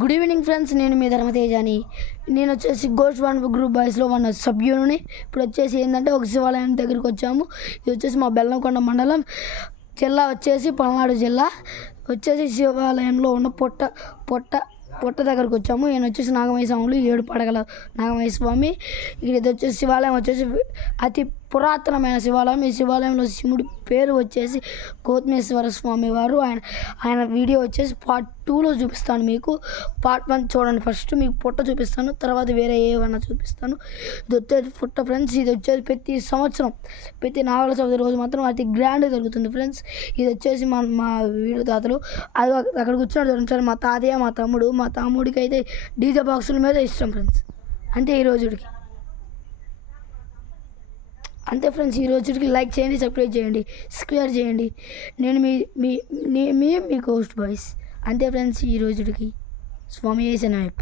Good evening friends, నేను మీ ధర్మతేజాని. నేను వచ్చేసి గోస్ట్ వన్ గ్రూప్ బాయ్స్లో ఉన్న సభ్యుని. ఇప్పుడు వచ్చేసి ఏంటంటే ఒక శివాలయం దగ్గరికి వచ్చాము. ఇది వచ్చేసి మా బెల్లంకొండ మండలం, జిల్లా వచ్చేసి పల్నాడు జిల్లా. వచ్చేసి శివాలయంలో ఉన్న పొట్ట దగ్గరకు వచ్చాము. ఈయన వచ్చేసి నాగమయ్య స్వాములు, 7 పడగల నాగమయ్య స్వామి. ఇది వచ్చేసి శివాలయం వచ్చేసి అతి పురాతనమైన శివాలయం. ఈ శివాలయంలో శివుడి పేరు వచ్చేసి గౌతమేశ్వర స్వామి వారు. ఆయన వీడియో వచ్చేసి పార్ట్ 2లో చూపిస్తాను మీకు. పార్ట్ 1 చూడండి. ఫస్ట్ మీకు పుట్ట చూపిస్తాను, తర్వాత వేరే ఏమన్నా చూపిస్తాను. ఇది వచ్చేసి పుట్ట ఫ్రెండ్స్. ఇది వచ్చేసి ప్రతి సంవత్సరం ప్రతి నాగుల చవితి రోజు మాత్రం అతి గ్రాండ్గా జరుగుతుంది ఫ్రెండ్స్. ఇది వచ్చేసి మా వీడు తాతలు అది అక్కడ కూర్చున్నాడు చూడండి. మా తాతయ్య, మా తమ్ముడికి అయితే డీజే బాక్సుల మీద ఇష్టం ఫ్రెండ్స్. అంతే ఈ రోజుడికి. అంతే ఫ్రెండ్స్, ఈ రోజుకి లైక్ చేయండి, సబ్స్క్రైబ్ చేయండి, షేర్ చేయండి. నేను మీ గోస్ట్ బాయ్స్. అంతే ఫ్రెండ్స్, ఈ రోజుకి స్వామి చేసిన